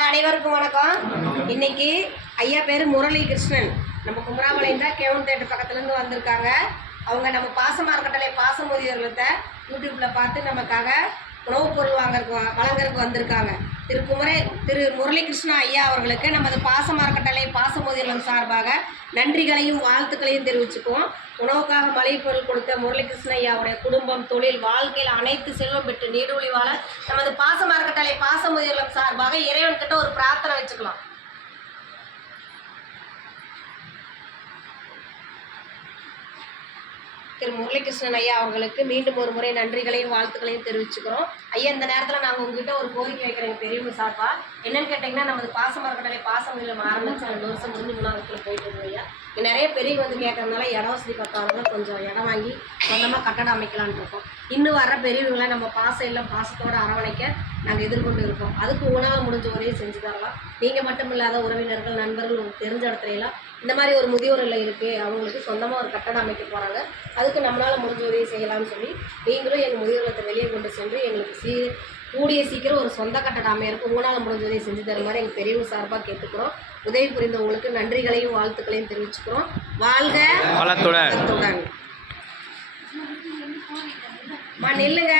அனைவருக்கும் வணக்கம். இன்னைக்கு ஐயா பேர் முரளி கிருஷ்ணன். நம்ம குமராபாளையம் தான் கேவன் தேட்டர் பக்கத்துலேருந்து வந்திருக்காங்க. அவங்க நம்ம பாசமாக இருக்கட்டளை பாசமுதியோர்களை யூடியூப்பில் பார்த்து நமக்காக உணவுப் பொருள் வழங்குறதுக்கு வந்திருக்காங்க. திரு முரளி கிருஷ்ணா ஐயா அவர்களுக்கு நமது பாசமாக இருக்கட்டளை பாசமுதியோர்கள் சார்பாக நன்றிகளையும் வாழ்த்துக்களையும் தெரிவிச்சுக்குவோம். உணவுக்காக மளிகை பொருள் கொடுத்த முரளி கிருஷ்ண ஐயாவுடைய குடும்பம், தொழில், வாழ்க்கையில் அனைத்து செல்வம் பெற்று நீடூழி வாழ நமது பாசமாக இருக்கட்டளை பாசமுதியோர்கள் சார்பாக இறைவன்கிட்ட ஒரு பிரார்த்தனை வச்சுக்கலாம். திரு முரளிகிருஷ்ணன் ஐயா அவர்களுக்கு மீண்டும் ஒரு முறை நன்றிகளையும் வாழ்த்துக்களையும் தெரிவிச்சுக்கிறோம். ஐயா, இந்த நேரத்தில் நாங்கள் உங்ககிட்ட ஒரு கோரிக்கை வைக்கிறேங்க பெரியவங்க சார்பா. என்னன்னு கேட்டிங்கன்னா, நமது பாசமாக இருக்கட்டளை பாசமுதியோர் ஆரம்பிச்சு 2 வருஷம் முடிஞ்சு 3வது போயிட்டு இருக்கோம். ஐயா, இங்கே நிறைய பெரியவங்க வந்து கேட்கறதுனால இடம் வசதி பத்தாதவங்க கொஞ்சம் இடம் வாங்கி சொந்தமாக கட்டடம் அமைக்கலான் இருக்கோம். இன்னும் வர பெரியவங்களை நம்ம பாசம் இல்லை பாசத்தோடு அரவணைக்க நாங்கள் எதிர்கொண்டு இருக்கோம். அதுக்கு உணவு முடிஞ்ச உதவியை செஞ்சு தரலாம். நீங்கள் மட்டும் இல்லாத உறவினர்கள், நண்பர்கள், உங்களுக்கு தெரிஞ்ச இடத்துலலாம் இந்த மாதிரி ஒரு முதியோர் இல்லை இருக்குது, அவங்களுக்கு சொந்தமாக ஒரு கட்டடம் அமைக்க போகிறாங்க, அதுக்கு நம்மளால் முடிஞ்ச உதவி செய்யலாம்னு சொல்லி நீங்களும் எங்கள் முதியோரத்தை வெளியே கொண்டு சென்று எங்களுக்கு கூடிய சீக்கிரம் ஒரு சொந்த கட்டடம் அமையருக்கு உங்களால் முடிஞ்ச உதவி செஞ்சு தர மாதிரி எங்கள் பெரியவங்க சார்பாக கேட்டுக்கிறோம். உதவி புரிந்தவங்களுக்கு நன்றிகளையும் வாழ்த்துக்களையும் தெரிவிச்சுக்கிறோம். வாழ்க வளத்துடன். நில்லுங்க.